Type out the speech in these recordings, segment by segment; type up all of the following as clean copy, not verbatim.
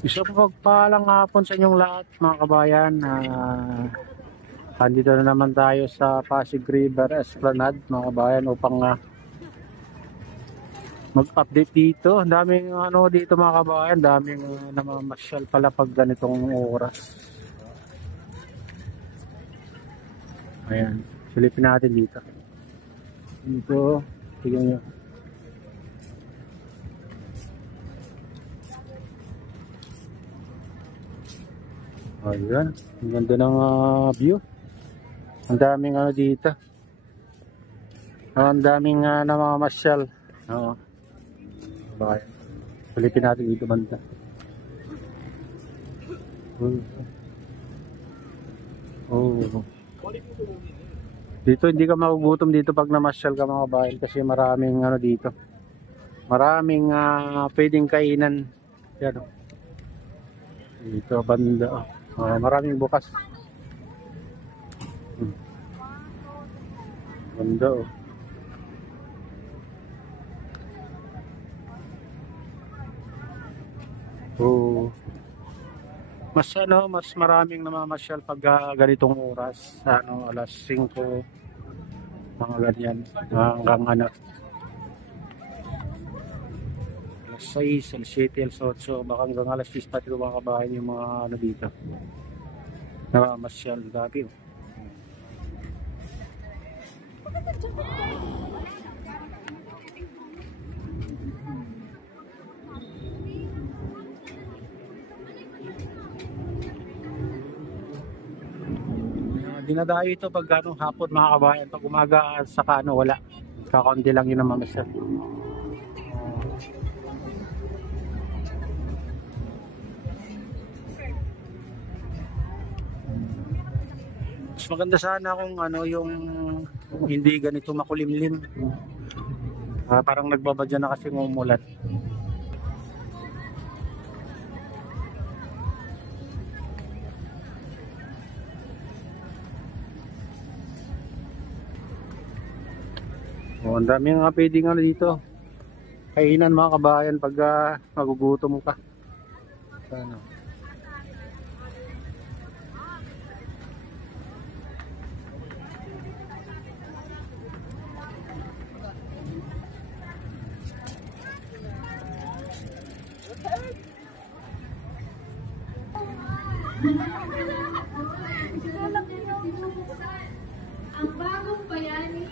Isang pagpalang hapon sa inyong lahat mga kabayan. Andito na naman tayo sa Pasig River Esplanade mga kabayan upang mag-update dito. Ang daming dito mga kabayan, daming namamasyal pala pag ganitong oras. Ayan, silipin natin dito. Dito, tignan nyo. Ayan, ang ganda ng view. Ang daming dito. Ang daming namamasyal. Oo. Bayan. Silipin natin dito banda. Oh. Dito hindi ka magugutom dito pag namasyal ka mga bayan kasi maraming dito. Maraming pwedeng kainan. Yan. Dito banda. Maraming bukas. Banda oh. Oh. Mas maraming namamasyal pag ganitong oras, alas 5 mga ganyan hanggang alas 6, alas 7, alas 8, baka hanggang alas 10 pati mga kabayan yung mga dito. Namamasyal gabi oh. Dinadayo ito pag hapon mga kabayan, pag umaga saka wala, kakaunti lang yun ang mamasyal. Mas maganda sana kung yung hindi ganito makulimlim. Parang nagbabadya na kasi ngumulat. Ang daming pwedeng dito kainan mga kabayan pag magugutom ka. Sana. Ang bagong bayani,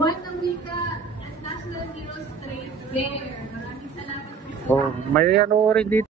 buwan ng wika at National Heroes Trade Fair. Maraming salamat po. May rin dito.